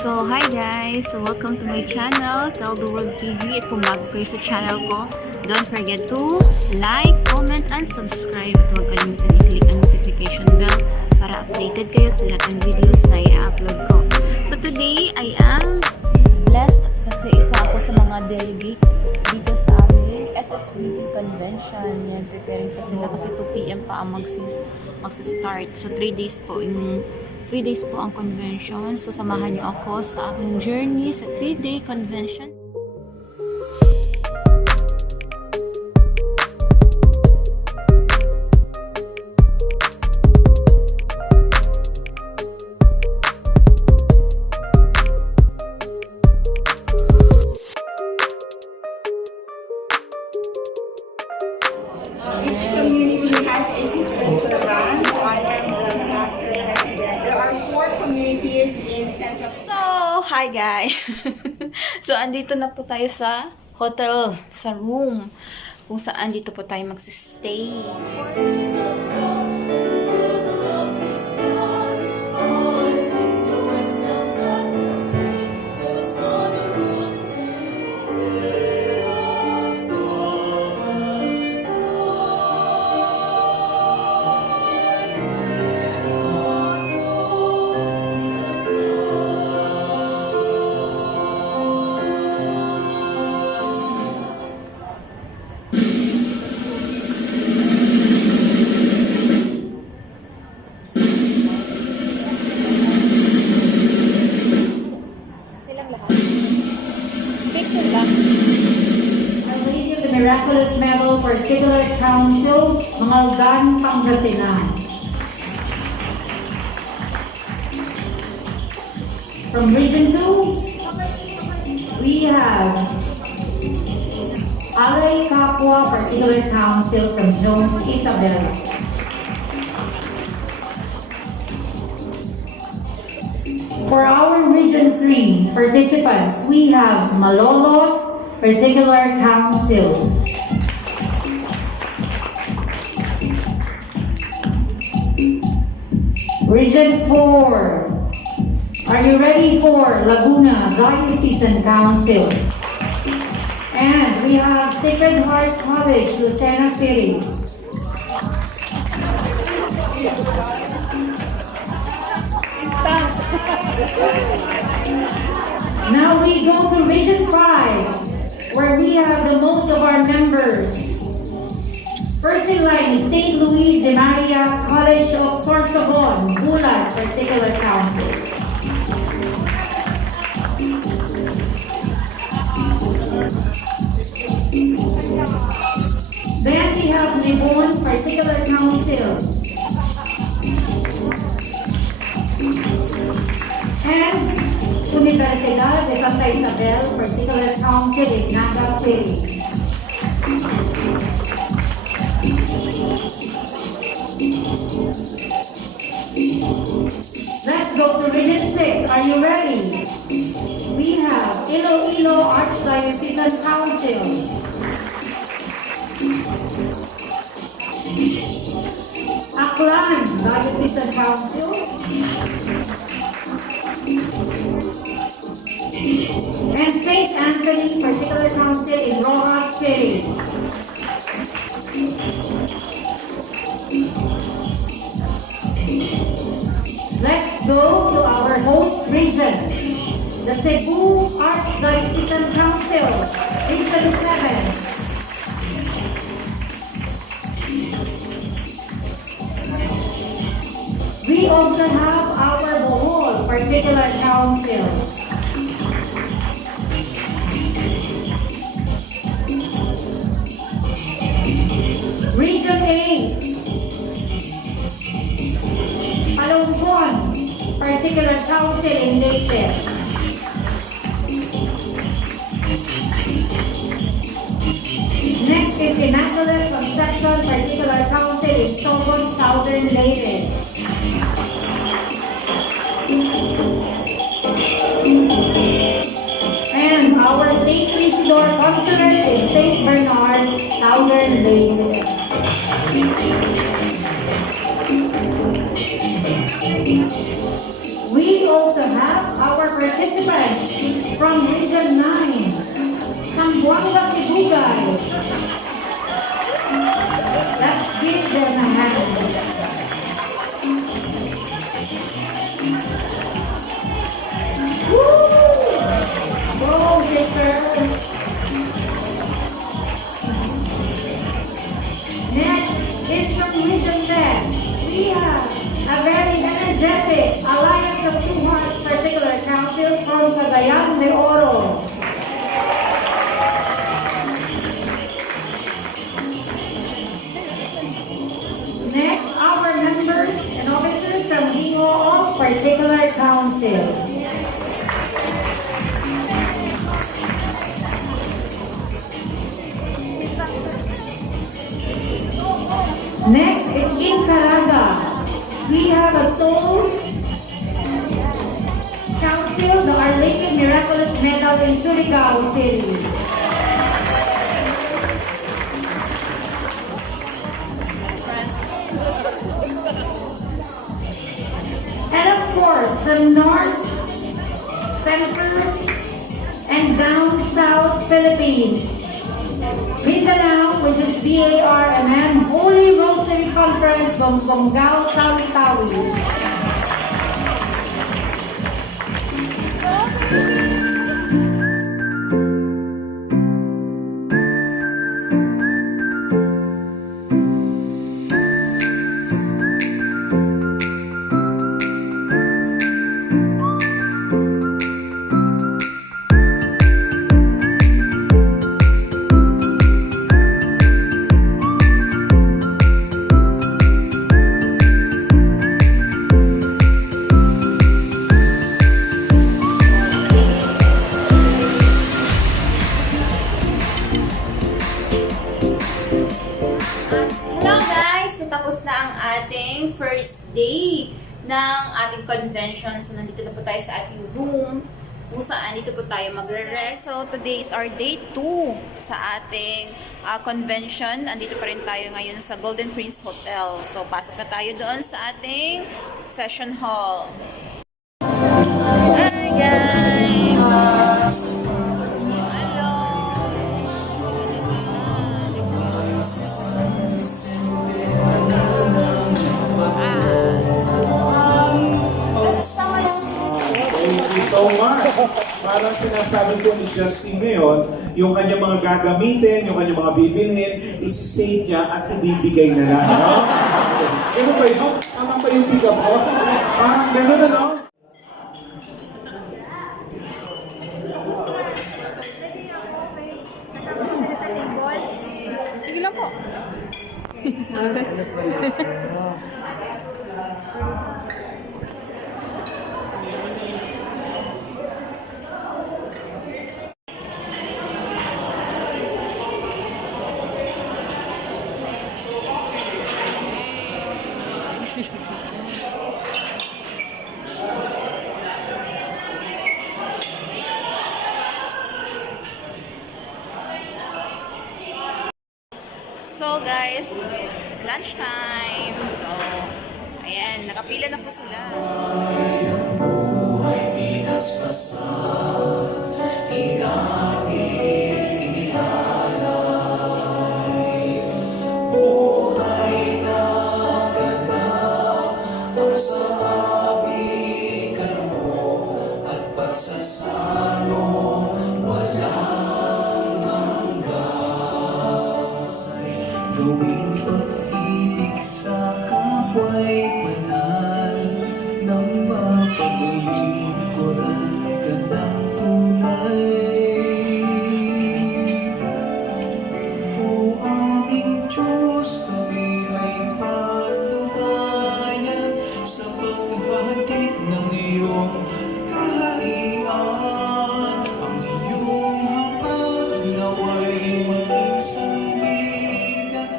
So, hi guys! So, welcome to my channel, Tell the World TV. At kung bago kayo sa channel ko, don't forget to like, comment, and subscribe. At huwag kalimutan i-click ang notification bell para updated kayo sa lahat ng videos na i-upload ko. So, today, I am blessed kasi isa ako sa mga delegate dito sa aming SSVP convention. Yan, preparing pa sila kasi 2 PM pa ang magsa-start. So, 3 days po ang convention. So, samahan niyo ako sa aking journey sa 3-day convention. Each community has its restaurant. I am the master president. There are 4 communities in Central. So, hi guys! So, andito na po tayo sa hotel, sa room, kung saan dito po tayo magsistay. Miraculous Medal for Particular Council, Mangaldan, Pangasinan. From Region 2, we have Alay Kapwa Particular Council from Jones, Isabela. For our Region 3 participants, we have Malolos Particular Council. Region 4. Are you ready for Laguna Diocesan Council? And we have Sacred Heart College, Lucena City. Now we go to Region 5, where we have the most of our members. First in line is St. Luis de Maria College of Sorsogon, Bulan Particular Council. Then we have Libon Particular Council. And Universidad de Santa Isabel Particular Council in Naga City. Let's go to Region 6. Are you ready? We have Iloilo Archdiocesan Council. Aklan Diocesan Council. And St. Anthony Particular Council in Rojas City. Let's go to our host region, the Cebu Archdiocesan Council, Region 7. We also have our Bohol Particular Council. Region 8, Palongkon Particular Council in Leyte. Next is Immaculate Conception Particular Council in Sogon, Southern Leyte. And our St. Isidore Conference in St. Bernard, Southern Leyte. We also have our participants Give them a hand. Woo! Go, sister. Next is from Region 10. We have a very energetic Alliance of Two Hearts Particular Council from Cagayan de Oro. Next, our members and officers from Hingo of Particular Council. Next is in Caraga. We have a Soul Council, the Our Lady Miraculous Medal in Surigao City. And of course, from North, Center, and down South Philippines. Mindanao, which is BARMM, Holy Rosary Conference, Bongbongao, Tawi-Tawi. Tapos na ang ating first day ng ating convention. So, nandito na po tayo sa ating room kung saan dito po tayo magre-rest. So, today is our day 2 sa ating convention. Andito pa rin tayo ngayon sa Golden Prince Hotel. So, pasok na tayo doon sa ating session hall. Hi, guys! Hello! Thank you so much. Parang sinasabi ko ni Justin ngayon, yung kanyang mga gagamitin, yung kanyang mga bibilhin, isi-save niya at ibibigay na lang. No? Ano ba ito? Tama ba yung pick up ko? Parang gano'n, ano? Sige lang po. So guys, lunchtime. So, ayan, nakapila na po sila. Gawing pag-ibig sa kapwa'y banal nang mapaglilingkuran ka ng tunay. O aming Diyos, kami ay patnubayan sa paghatid ng iyong kaharian. Ang iyong hapag naway maging sandigan.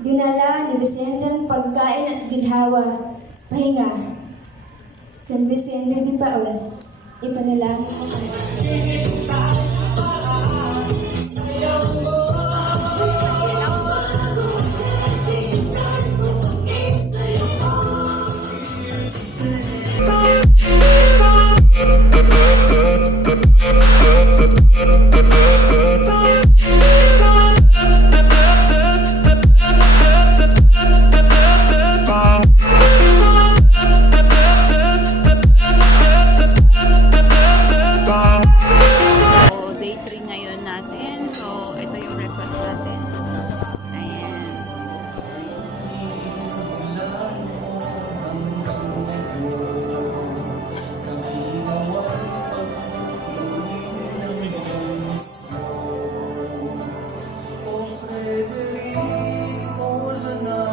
Dinala ni Vicente ang pagkain at ginhawa. Pahinga. San Vicente di Paul, ipanalangin mo kami. So, day 3 ngayon natin. So, ito yung request natin. Ayan. O Frederick Mozana,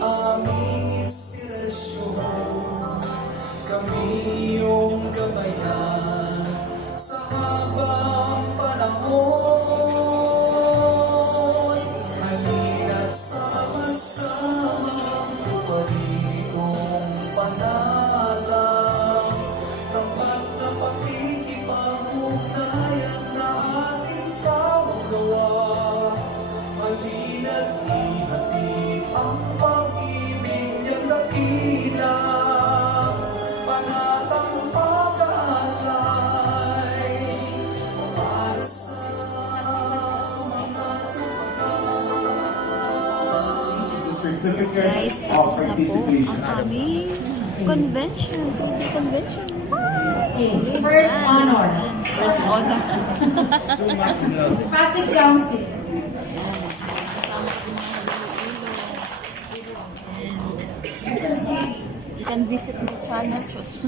aming inspirasyon. Kami iyong gabayan sa habang panahon. Halina't sama-samang tuparin itong panatang. Tapat na pakikipag-ugnayan na ating pamagawa. Halina't ihatid ang pag-ibig niyang dakila. Panatang pag-aalay para sa mga The Yes certificate guys, of tapos na po participation. ang aming convention. Convention. Okay, first honor. First honor. Pasig Council. You can visit my channel, Chus.